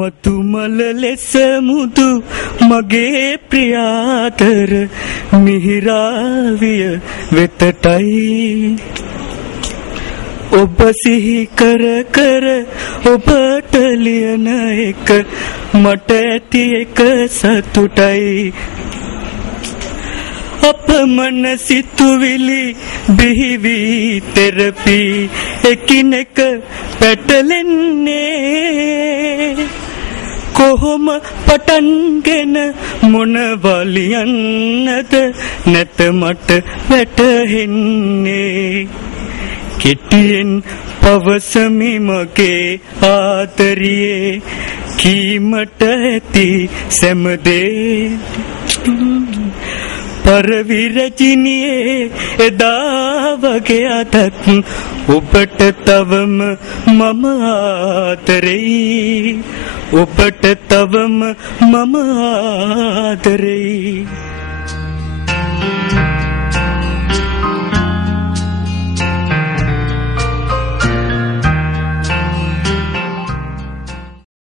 මතුමල ලෙස මුදු මගේ ප්‍රියාතර මිහිරාවිය වෙතටයි ඔබ සිහි කර කර ඔබට ලියන එක මට ඇති එක සතුටයි අපමණ සිතුවිලි බිහිවි තෙරපි එකිනෙක පැටලෙන්නේ කොහොම පටන්ගෙන මොන වලියන්නද නැත මට වැටහෙන්නේ කෙටියෙන් පවසමි මගේ ආදරියේ කීමට ඇති සැමදේ පරවිරජිනියේ එදා වගේ අදත් ඔබට තවම මම ආදරෙයි ඔබට තවම මම ආදරෙයි